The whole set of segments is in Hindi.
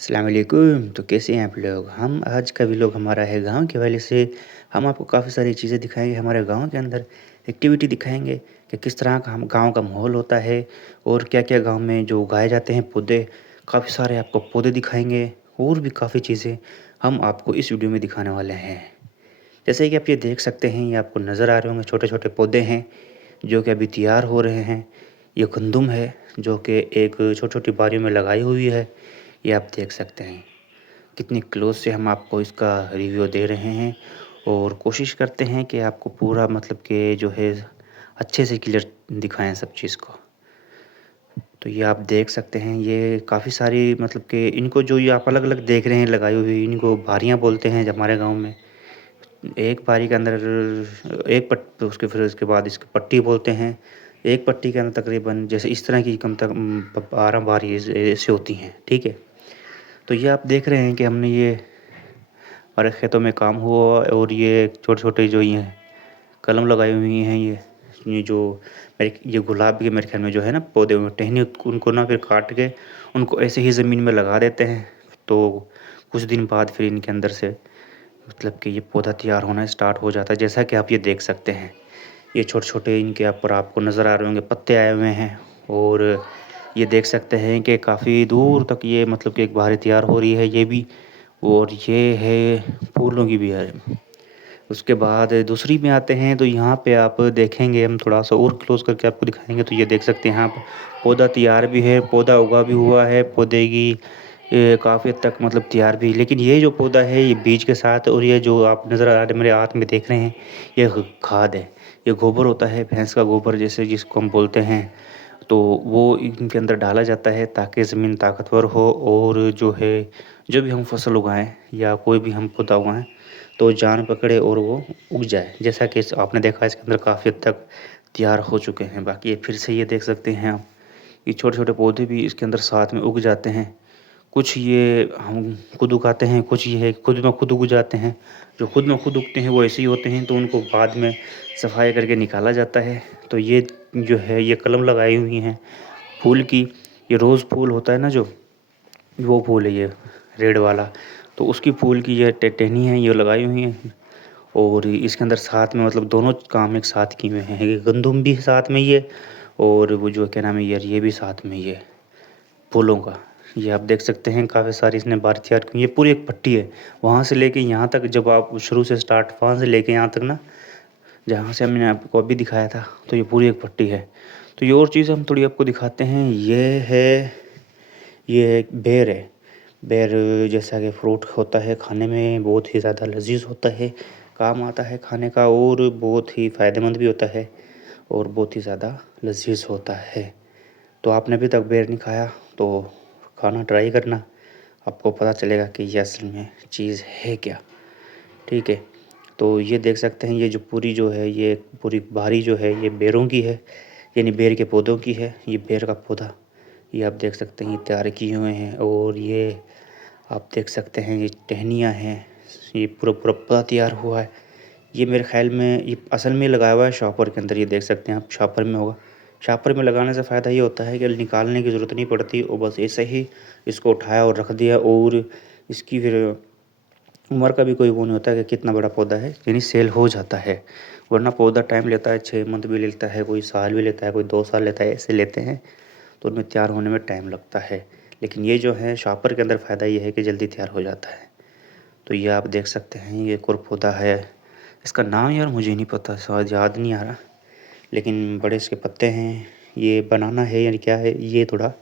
अस्सलाम वालेकुम। तो कैसे हैं आप लोग? हम आज का व्लॉग हमारा है गाँव के हवाले से। हम आपको काफ़ी सारी चीज़ें दिखाएँगे, हमारे गाँव के अंदर एक्टिविटी दिखाएँगे कि किस तरह का हम गाँव का माहौल होता है और क्या-क्या गाँव में जो उगाए जाते हैं पौधे, काफ़ी सारे आपको पौधे दिखाएँगे और भी काफ़ी चीज़ें हम आपको इस वीडियो में दिखाने वाले हैं। जैसे कि आप ये देख सकते हैं, ये आपको नज़र आ रहे होंगे छोटे-छोटे पौधे हैं, जो कि अभी तैयार हो रहे हैं। ये गंदुम है, जो कि एक छोटी-छोटी बारियों में लगाई हुई है, ये आप देख सकते हैं। कितनी क्लोज़ से हम आपको इसका रिव्यू दे रहे हैं और कोशिश करते हैं कि आपको पूरा मतलब कि जो है अच्छे से क्लियर दिखाएँ सब चीज़ को। तो ये आप देख सकते हैं, ये काफ़ी सारी मतलब कि इनको जो ये आप अलग-अलग देख रहे हैं लगाई हुई, इनको बारियाँ बोलते हैं हमारे गाँव में। एक बारी के अंदर एक पट उसके फिर उसके बाद इसकी पट्टी बोलते हैं। एक पट्टी के अंदर तकरीबन जैसे इस तरह की कम तक 12 बारी ऐसे होती हैं, ठीक है? तो ये आप देख रहे हैं कि हमने ये हमारे खेतों में काम हुआ और ये छोटे-छोटे जो ये कलम लगाई हुई हैं ये जो मेरे ये गुलाब के मेरे ख़्याल में जो है ना पौधे में टहनी उनको ना फिर काट के उनको ऐसे ही ज़मीन में लगा देते हैं। तो कुछ दिन बाद फिर इनके अंदर से मतलब कि ये पौधा तैयार होना स्टार्ट हो जाता है, जैसा कि आप ये देख सकते हैं। ये छोटे-छोटे इनके ऊपर आपको नज़र आ रहे होंगे पत्ते आए हुए हैं और ये देख सकते हैं कि काफ़ी दूर तक ये मतलब कि एक बारी तैयार हो रही है ये भी और ये है फूलों की भी है। उसके बाद दूसरी में आते हैं तो यहाँ पे आप देखेंगे हम थोड़ा-सा और क्लोज़ करके आपको दिखाएँगे तो ये देख सकते हैं आप पौधा तैयार भी है, पौधा उगा भी हुआ है, पौधे की काफ़ी हद तक मतलब तैयार भी लेकिन ये जो पौधा है ये बीज के साथ और ये जो आप नज़र आ रहे हैं मेरे हाथ में देख रहे हैं, ये खाद है। ये गोबर होता है, भैंस का गोबर जैसे जिसको हम बोलते हैं, तो वो इनके अंदर डाला जाता है ताकि ज़मीन ताकतवर हो और जो है, जो भी हम फसल उगाएँ या कोई भी हम पौधा उगाएँ, तो जान पकड़े और वो उग जाए। जैसा कि इस आपने देखा इसके अंदर काफ़ी हद तक तैयार हो चुके हैं। बाकी ये फिर से ये देख सकते हैं आप, ये छोटे-छोटे पौधे भी इसके अंदर साथ में उग जाते हैं। कुछ ये हम खुद उगाते हैं, कुछ ये है खुद में खुद उग जाते हैं। जो खुद में खुद उगते हैं वो ऐसे ही होते हैं तो उनको बाद में सफाई करके निकाला जाता है। तो ये जो है ये कलम लगाई हुई हैं फूल की, ये रोज़ फूल होता है ना जो, वो फूल है ये रेड वाला। तो उसकी फूल की ये टहनी है ये लगाई हुई है और इसके अंदर साथ में मतलब दोनों काम एक साथ किए हुए हैं। ये गंदुम भी साथ में ही है और वो जो क्या नाम है यार ये भी साथ में ही है। फूलों का। ये आप देख सकते हैं काफ़ी सारी इसने बारी तैयार की, ये पूरी एक पट्टी है। वहाँ से लेके यहाँ तक जब आप शुरू से स्टार्ट वहाँ से लेके यहाँ तक ना, जहाँ से हमने आपको अभी दिखाया था, तो ये पूरी एक पट्टी है। तो ये और चीज़ हम थोड़ी आपको दिखाते हैं, ये एक बेर है। बेर जैसा कि फ्रूट होता है, खाने में बहुत ही ज़्यादा लज़ीज़ होता है, काम आता है खाने का और बहुत ही फ़ायदेमंद भी होता है और बहुत ही ज़्यादा लज़ीज़ होता है। तो आपने अभी तक बेर नहीं खाया तो खाना ट्राई करना, आपको पता चलेगा कि ये असल में चीज़ है क्या, ठीक है? तो ये देख सकते हैं ये जो पूरी जो है ये पूरी बारी जो है ये बेरों की है, यानी बेर के पौधों की है। ये बेर का पौधा, ये आप देख सकते हैं ये तैयार किए हुए हैं और ये आप देख सकते हैं ये टहनियाँ हैं, ये पूरा-पूरा पौधा तैयार हुआ है। ये मेरे ख़्याल में ये असल में लगाया हुआ है शॉपर के अंदर, ये देख सकते हैं आप शॉपर में होगा। शॉपर में लगाने से फ़ायदा ये होता है कि निकालने की ज़रूरत नहीं पड़ती और बस ऐसे ही इसको उठाया और रख दिया और इसकी फिर उम्र का भी कोई वो नहीं होता है कि कितना बड़ा पौधा है, यानी सेल हो जाता है। वरना पौधा टाइम लेता है, 6 मंथ भी लेता है, कोई साल भी लेता है, कोई 2 साल लेता है, ऐसे लेते हैं, तो उनमें तैयार होने में टाइम लगता है। लेकिन ये जो है शॉपर के अंदर फ़ायदा ये है कि जल्दी तैयार हो जाता है। तो ये आप देख सकते हैं ये एक और पौधा है, इसका नाम यार मुझे नहीं पता, शायद याद नहीं आ रहा, लेकिन बड़े इसके पत्ते हैं। ये बनाना है या क्या है ये थोड़ा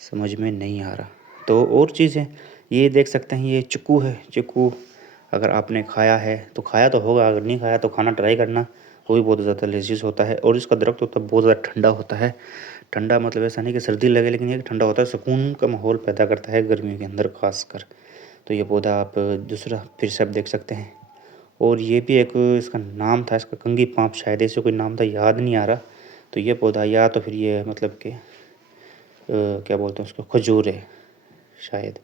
समझ में नहीं आ रहा। तो और चीज़ें ये देख सकते हैं, ये चीकू है, चीकू अगर आपने खाया है तो खाया तो होगा, अगर नहीं खाया तो खाना ट्राई करना, वो भी बहुत ज़्यादा लज़ीज़ होता है और इसका दरख्त होता है बहुत ज़्यादा ठंडा होता है। ठंडा मतलब ऐसा नहीं कि सर्दी लगे, लेकिन ये ठंडा होता है, सुकून का माहौल पैदा करता है गर्मियों के अंदर ख़ासकर। तो ये पौधा आप दूसरा फिर से आप देख सकते हैं और ये भी एक इसका नाम था, इसका कंघी पाँप शायद ऐसे कोई नाम था, याद नहीं आ रहा। तो ये पौधा या तो फिर ये मतलब कि क्या बोलते हैं उसको, खजूर है शायद,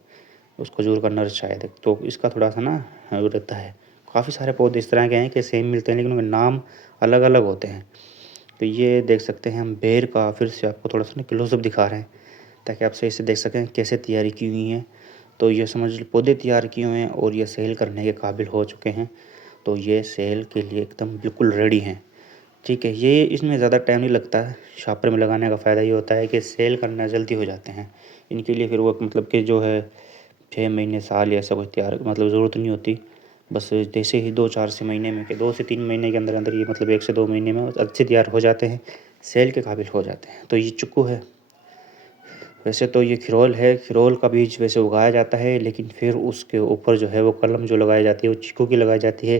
उस खजूर का नर शायद है। तो इसका थोड़ा-सा ना वो रहता है। काफ़ी सारे पौधे इस तरह के हैं कि सेम मिलते हैं लेकिन उनके नाम अलग-अलग होते हैं। तो ये देख सकते हैं हम बेर का फिर से आपको थोड़ा-सा ना क्लोज़अप दिखा रहे हैं, ताकि आप सही से देख सकें कैसे तैयारी की हुई है। तो ये समझ लो पौधे तैयार किए हुए हैं और ये सेल करने के काबिल हो चुके हैं। तो ये सेल के लिए एकदम बिल्कुल रेडी हैं। ठीक है, ये इसमें ज़्यादा टाइम नहीं लगता है। शॉपर में लगाने का फ़ायदा ये होता है कि सेल करना जल्दी हो जाते हैं। इनके लिए फिर वो मतलब कि जो है 6 महीने, साल या ऐसा कुछ तैयार मतलब ज़रूरत नहीं होती। बस जैसे ही 2-4 से महीने में कि 2 से 3 महीने के अंदर-अंदर ये मतलब 1 से 2 महीने में अच्छे तैयार हो जाते हैं, सेल के काबिल हो जाते हैं। तो ये चिक्कू है। वैसे तो ये खिरोल है, खिरोल का बीज वैसे उगाया जाता है, लेकिन फिर उसके ऊपर जो है वो कलम जो लगाई जाती है वो चीकू की लगाई जाती है,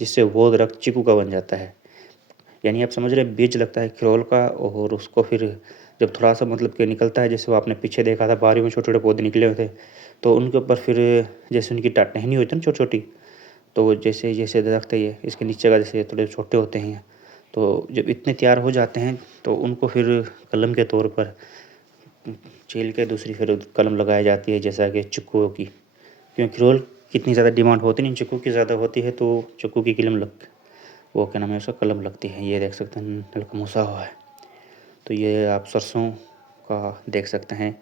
जिससे वो दरख्त चीकू का बन जाता है। यानी आप समझ रहे हैं बीज लगता है खिरोल का और उसको फिर जब थोड़ा-सा मतलब कि निकलता है, जैसे वो आपने पीछे देखा था बारियों में छोटे-छोटे पौधे निकले हुए थे, तो उनके ऊपर फिर जैसे उनकी टहनी होती है ना छोटी-छोटी, तो वो जैसे-जैसे दरख्त है ये, इसके नीचे का जैसे थोड़े छोटे होते हैं, तो जब इतने तैयार हो जाते हैं, तो उनको फिर कलम के तौर पर छील के दूसरी फिर कलम लगाई जाती है, जैसा कि चिक्कू की। क्योंकि रोल की इतनी ज़्यादा डिमांड होती नहीं, चिक्कू की ज़्यादा होती है, तो चिक्कू की कलम लग वो क्या नाम है उसका कलम लगती है। ये देख सकते हैं हल्का मुसा हुआ है। तो ये आप सरसों का देख सकते हैं।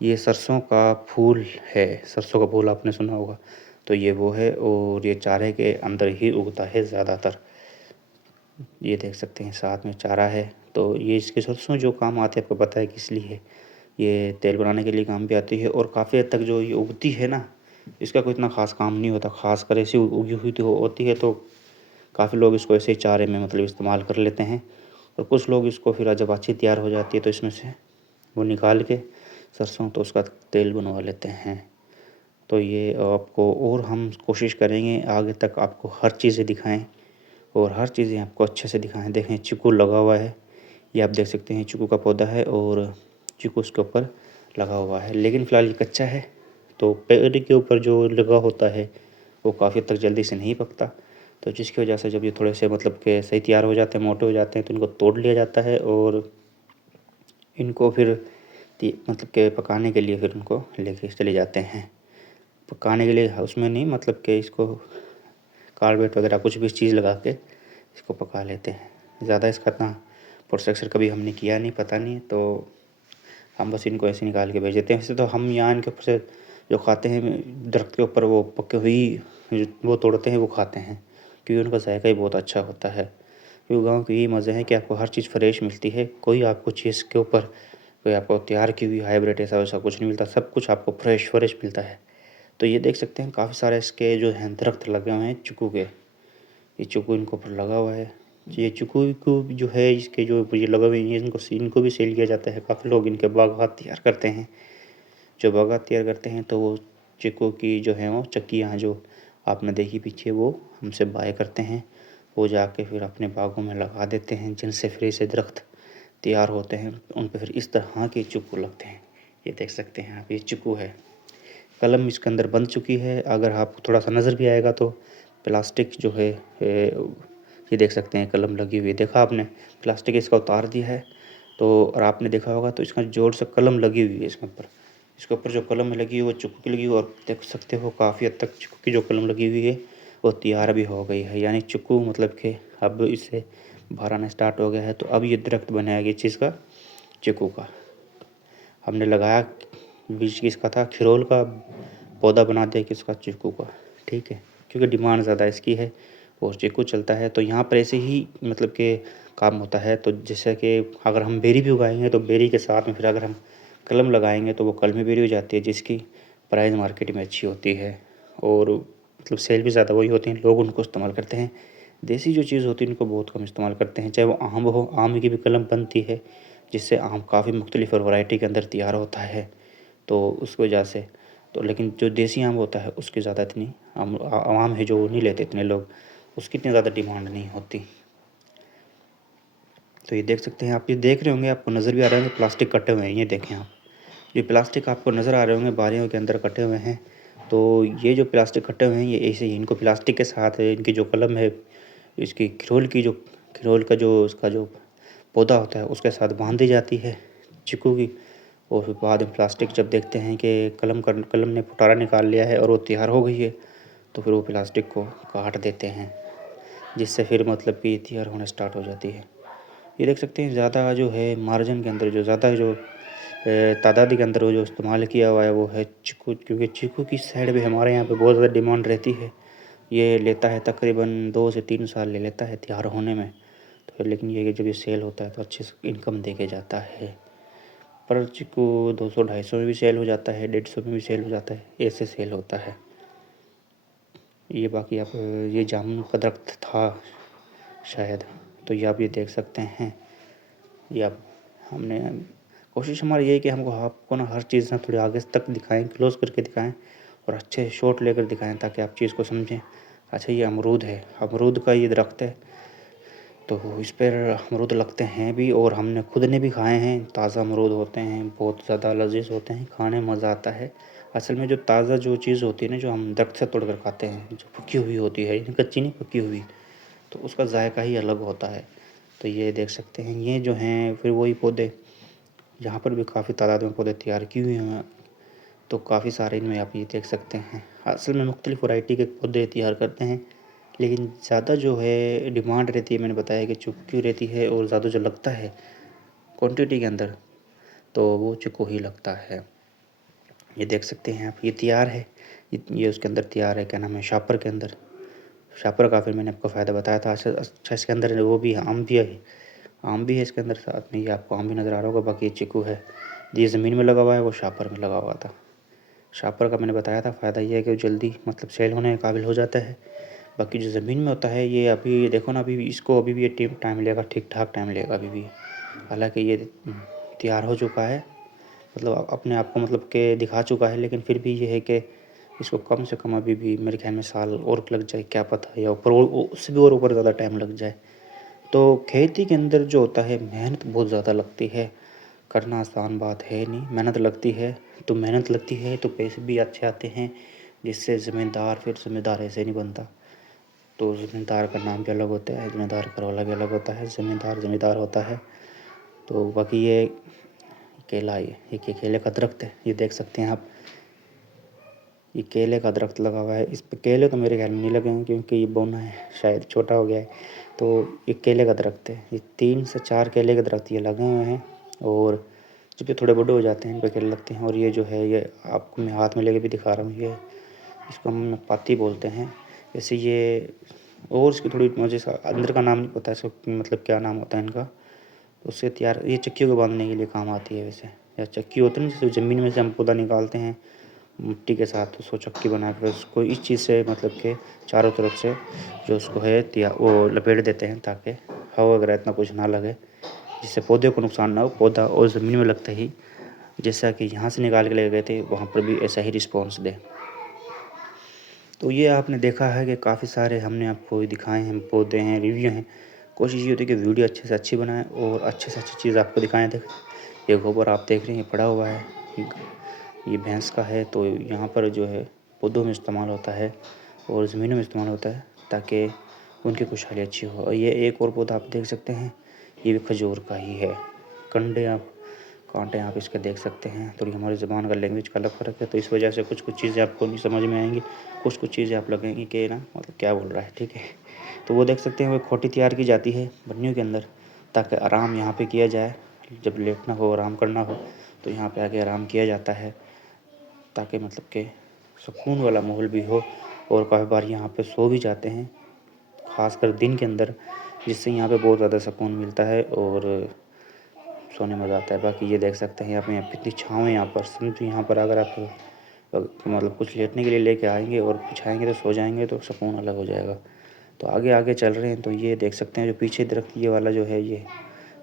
ये सरसों का फूल है, सरसों का फूल आपने सुना होगा। तो ये वो है और ये चारे के अंदर ही उगता है ज़्यादातर। ये देख सकते हैं साथ में चारा है। तो ये इसकी सरसों जो काम आती है आपको पता है किस लिए है। ये तेल बनाने के लिए काम भी आती है और काफ़ी हद तक जो ये उगती है ना, इसका कोई इतना ख़ास काम नहीं होता। ख़ासकर ऐसी उगी हुई तो होती है, तो काफ़ी लोग इसको ऐसे ही चारे में मतलब इस्तेमाल कर लेते हैं और कुछ लोग इसको फिर जब अच्छी तैयार हो जाती है तो इसमें से वो निकाल के सरसों तो उसका तेल बनवा लेते हैं। तो ये आपको और हम कोशिश करेंगे आगे तक आपको हर चीज़ें दिखाएँ और हर चीज़ें आपको अच्छे से दिखाएँ। देखें चीकू लगा हुआ है, ये आप देख सकते हैं चीकू का पौधा है और चीकू उसके ऊपर लगा हुआ है, लेकिन फ़िलहाल ये कच्चा है। तो पेड़ के ऊपर जो लगा होता है वो काफ़ी हद तक जल्दी से नहीं पकता, तो जिसकी वजह से जब ये थोड़े से मतलब के सही तैयार हो जाते हैं, मोटे हो जाते हैं, तो इनको तोड़ लिया जाता है और इनको फिर मतलब के पकाने के लिए फिर उनको लेके चले जाते हैं। पकाने के लिए उसमें नहीं मतलब कि इसको कार्बेट वगैरह कुछ भी चीज़ लगा के इसको पका लेते हैं। ज़्यादा इसका इतना प्रोसेसर कभी हमने किया नहीं, पता नहीं, तो हम बस इनको ऐसे निकाल के भेज देते हैं। वैसे तो हम यहाँ इनके ऊपर से जो खाते हैं दरख्त के ऊपर वो पकी हुई वो तोड़ते हैं वो खाते हैं, क्योंकि उनका ज़ायका ही बहुत अच्छा होता है। क्योंकि गाँव के यही मज़े हैं कि आपको हर चीज़ फ्रेश मिलती है, कोई आपको चीज़ के ऊपर कोई आपको तैयार की हुई हाइब्रिड ऐसा-वैसा कुछ नहीं मिलता, सब कुछ आपको फ्रेश मिलता है। तो ये देख सकते हैं काफ़ी सारे इसके जो हैं दरख्त लगे हुए हैं चीकू के, ये चीकू इनके ऊपर लगा हुआ है। ये चीकू को जो है इसके जो ये लगे हुए हैं इनको भी सेल किया जाता है, काफ़ी लोग इनके बागात तैयार करते हैं। जो बागात तैयार करते हैं तो वो चीकू की जो है वो चक्कियाँ जो आपने देखी पीछे वो हमसे बाय करते हैं। वो जाके फिर अपने बागों में लगा देते हैं, जिनसे फिर ऐसे दरख्त तैयार होते हैं। उन पे फिर इस तरह के चीकू लगते हैं। ये देख सकते हैं आप, ये चीकू है। कलम इसके अंदर बन चुकी है, अगर आपको थोड़ा-सा नज़र भी आएगा तो प्लास्टिक जो है ये देख सकते हैं कलम लगी हुई है। देखा आपने प्लास्टिक इसका उतार दिया है, तो और आपने देखा होगा तो इसका जोर से कलम लगी हुई है इसके ऊपर। इसके ऊपर जो कलम लगी है वो चीकू की लगी हुई है और देख सकते हो काफ़ी हद तक चीकू की जो कलम लगी हुई है वो तैयार भी हो गई है। यानी चीकू मतलब कि अब इसे बाहर आना स्टार्ट हो गया है, तो अब ये दरख्त बनाएगा इस चीज़ का, चीकू का। हमने लगाया बीज किसका था, खिरोल का, पौधा बना दिया किसका, चीकू का, ठीक है। क्योंकि डिमांड ज़्यादा इसकी है और चीकू चलता है, तो यहाँ पर ऐसे ही मतलब कि काम होता है। तो जैसे कि अगर हम बेरी भी उगाएँगे तो बेरी के साथ में फिर अगर हम कलम लगाएँगे तो वो कलमी बेरी हो जाती है, जिसकी प्राइस मार्केट में अच्छी होती है और मतलब सेल भी ज़्यादा वही होती हैं, लोग उनको इस्तेमाल करते हैं। देसी जो चीज़ होती है उनको बहुत कम इस्तेमाल करते हैं, चाहे वो आम हो, आम की भी कलम बनती है, जिससे आम काफ़ी मुख्तलिफ़ और वैरायटी के अंदर तैयार होता है, तो उस वजह से। तो लेकिन जो देसी आम होता है उसकी ज़्यादा इतनी आवाम है जो वो नहीं लेते इतने लोग, उसकी इतनी ज़्यादा डिमांड नहीं होती। तो ये देख सकते हैं आप, ये देख रहे होंगे, आपको नज़र भी आ रहा है प्लास्टिक कटे हुए हैं, ये देखें आप। ये प्लास्टिक आपको नज़र आ रहे होंगे बारियों के अंदर कटे हुए हैं, तो ये जो प्लास्टिक कटे हुए हैं ये ऐसे ही इनको प्लास्टिक के साथ इनकी जो कलम है, इसकी खिरोल का जो उसका जो पौधा होता है उसके साथ बाँध दी जाती है चीकू की, और फिर बाद में प्लास्टिक जब देखते हैं कि कलम ने फुटारा निकाल लिया है और वो तैयार हो गई है, तो फिर वो प्लास्टिक को काट देते हैं, जिससे फिर मतलब कि तैयार होना स्टार्ट हो जाती है। ये देख सकते हैं ज़्यादा जो है मार्जिन के अंदर जो ज़्यादा जो तादाद के अंदर वो जो इस्तेमाल किया हुआ है वो है चीकू, क्योंकि चीकू की साइड भी हमारे यहाँ पे बहुत ज़्यादा डिमांड रहती है। ये लेता है तकरीबन 2 से 3 साल ले लेता है तैयार होने में। तो लेकिन ये है कि जब ये सेल होता है तो अच्छे से इनकम दे के जाता है। पर चीकू 200-250 में भी सेल हो जाता है, 150 में भी सेल हो जाता है, ऐसे सेल होता है। ये बाकी आप ये जामुन का दरख्त था शायद, तो ये आप ये देख सकते हैं। ये आप हमने कोशिश हमारी यही है कि हमको आपको ना हर चीज़ ना थोड़ी आगे तक दिखाएँ, क्लोज़ करके दिखाएँ और अच्छे शॉट लेकर दिखाएँ ताकि आप चीज़ को समझें। अच्छा, ये अमरूद है, अमरूद का ये दरख्त है, तो इस पर अमरूद लगते हैं भी और हमने खुद ने भी खाए हैं। ताज़ा अमरूद होते हैं, बहुत ज़्यादा लज़ीज़ होते हैं, खाने में मज़ा आता है। असल में जो ताज़ा जो चीज़ होती है ना, जो हम दरख्त से तोड़ कर खाते हैं, जो पकी हुई होती है, यानी कच्ची नहीं पकी हुई, तो उसका ज़ायका ही अलग होता है। तो ये देख सकते हैं, ये जो हैं फिर वही पौधे, यहाँ पर भी काफ़ी तादाद में पौधे तैयार किए हुए हैं, तो काफ़ी सारे इनमें आप ये देख सकते हैं। असल में मुख्तलिफ़ वैरायटी के पौधे तैयार करते हैं, लेकिन ज़्यादा जो है डिमांड रहती है, मैंने बताया कि चीकू रहती है और ज़्यादा जो लगता है क्वांटिटी के अंदर, तो वो चीकू ही लगता है। ये देख सकते हैं आप, ये तैयार है, ये उसके अंदर तैयार है, क्या नाम है, शापर के अंदर। शापर का फिर मैंने आपको फ़ायदा बताया था। अच्छा, इसके अंदर वो भी है, आम भी है, आम भी है इसके अंदर, साथ में ये आपको आम भी नज़र आ रहा होगा। बाकी ये चीकू है, ये ज़मीन में लगा हुआ है, वो शापर में लगा हुआ था। शापर का मैंने बताया था फ़ायदा ये है कि वो जल्दी मतलब सेल होने के काबिल हो जाता है। बाकी जो ज़मीन में होता है, ये अभी देखो ना, अभी भी इसको अभी भी ये टाइम लेगा, ठीक-ठाक टाइम लेगा अभी भी। हालाँकि ये तैयार हो चुका है, मतलब अपने आप को मतलब के दिखा चुका है, लेकिन फिर भी ये है कि इसको कम से कम अभी भी मेरे ख़्याल में साल और लग जाए, क्या पता, या ऊपर उससे भी और ऊपर ज़्यादा टाइम लग जाए। तो खेती के अंदर जो होता है, मेहनत बहुत ज़्यादा लगती है, करना आसान बात है नहीं, मेहनत लगती है। तो मेहनत लगती है तो पैसे भी अच्छे आते हैं, जिससे ज़मींदार फिर ज़मींदार ऐसे नहीं बनता। तो ज़मींदार का नाम भी अलग होता है, ज़मींदार का रौला भी अलग होता है, ज़मींदार ज़मींदार होता है। तो बाकी ये केला, ये केले का दरख्त है, ये देख सकते हैं आप, ये केले का दरख्त लगा हुआ है। इस पे केले तो मेरे ख्याल में नहीं लगे हैं, क्योंकि ये बौना है, शायद छोटा हो गया है। तो ये केले का दरख्त है, ये 3 से 4 केले के दरख्त ये लगे हुए हैं, और जब ये थोड़े बड़े हो जाते हैं, इन पे केले लगते हैं। और ये जो है, ये आपको मैं हाथ में लेके भी दिखा रहा हूँ, ये इसको हम पाती बोलते हैं। जैसे ये, और इसकी थोड़ी मुझे अंदर का नाम नहीं पता, इसका मतलब क्या नाम होता है इनका। तो उससे तैयार, ये चक्कियों को बांधने के लिए काम आती है वैसे, या चक्की होती है ना, जैसे ज़मीन में से हम पौधा निकालते हैं मिट्टी के साथ, उसको चक्की बना के उसको इस चीज़ से मतलब के चारों तरफ से जो उसको है वो लपेट देते हैं, ताकि हवा वगैरह इतना कुछ ना लगे, जिससे पौधे को नुकसान ना हो। पौधा और ज़मीन में लगते ही, जैसा कि यहाँ से निकाल के ले गए थे, वहाँ पर भी ऐसा ही रिस्पॉन्स दे। तो ये आपने देखा है कि काफ़ी सारे हमने आपको दिखाए हैं, पौधे हैं, रिव्यू हैं। कोशिश ये होती है कि वीडियो अच्छे से अच्छी बनाएँ और अच्छे से अच्छी चीज़ आपको दिखाएँ। ये गोबर आप देख रहे हैं, ये पड़ा हुआ है, ये भैंस का है। तो यहाँ पर जो है पौधों में इस्तेमाल होता है और ज़मीनों में इस्तेमाल होता है, ताकि उनकी खुशहाली अच्छी हो। और ये एक और पौधा आप देख सकते हैं, ये भी खजूर का ही है। कंडे आप काँटे आप इसके देख सकते हैं। थोड़ी हमारी ज़ुबान का, लैंग्वेज का अलग फ़र्क है, तो इस वजह से कुछ-कुछ चीज़ें आपको नहीं समझ में आएँगी, कुछ-कुछ चीज़ें आप लगेंगी कि ना मतलब क्या बोल रहा है, ठीक है। तो वो देख सकते हैं, वो खोटी तैयार की जाती है बन्नियों के अंदर, ताकि आराम यहाँ पे किया जाए। जब लेटना हो, आराम करना हो, तो यहाँ पे आके आराम किया जाता है, ताकि मतलब कि सुकून वाला माहौल भी हो। और काफ़ी बार यहाँ पे सो भी जाते हैं, ख़ासकर दिन के अंदर, जिससे यहाँ पे बहुत ज़्यादा सुकून मिलता है और सोने में मज़ा आता है। बाकी ये देख सकते हैं आप, यहाँ कितनी छाँव है यहाँ पर। समझो यहाँ पर अगर आप मतलब कुछ लेटने के लिए लेके आएँगे और बिछाएँगे तो सो जाएँगे, तो सुकून अलग हो जाएगा। तो आगे चल रहे हैं, तो ये देख सकते हैं जो पीछे दरख्त ये वाला जो है, ये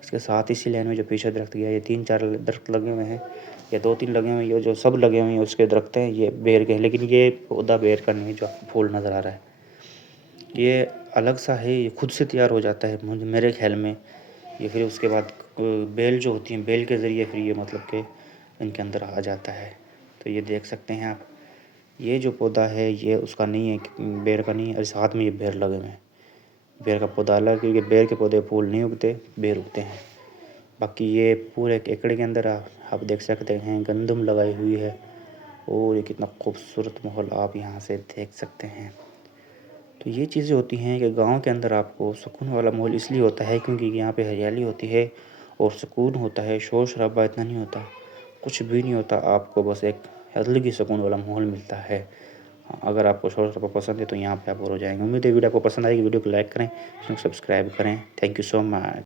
इसके साथ इसी लाइन में जो पीछे दरख्त गया, ये 3-4 दरख्त लगे हुए हैं, या 2-3 लगे हुए हैं। ये जो सब लगे हुए हैं उसके दरख्त हैं, ये बेर के हैं, लेकिन ये पौधा बेर का नहीं है जो आपको फूल नज़र आ रहा है। ये अलग सा है, ये खुद से तैयार हो जाता है मेरे ख़्याल में। ये फिर उसके बाद बेल जो होती हैं, बेल के ज़रिए फिर ये मतलब कि इनके अंदर आ जाता है। तो ये देख सकते हैं आप, ये जो पौधा है ये उसका नहीं है, बेर का नहीं है, और साथ में ये बेर लगे हुए हैं। बेर का पौधा अलग है, क्योंकि बेर के पौधे फूल नहीं उगते, बेर उगते हैं। बाकी ये पूरे एक एकड़ के अंदर आप देख सकते हैं गंदम लगाई हुई है, और ये कितना खूबसूरत माहौल आप यहाँ से देख सकते हैं। तो ये चीज़ें होती हैं कि गाँव के अंदर आपको सुकून वाला माहौल इसलिए होता है, क्योंकि यहाँ पे हरियाली होती है और सुकून होता है, शोर-शराबा इतना नहीं होता। कुछ भी नहीं होता, आपको बस एक अलग ही सुकून वाला माहौल मिलता है। अगर आपको शोर-शराबा पसंद है तो यहाँ पे आप बोर हो जाएँगे। उम्मीद है वीडियो आपको पसंद आएगी, वीडियो को लाइक करें, चैनल को सब्सक्राइब करें। Thank you so much.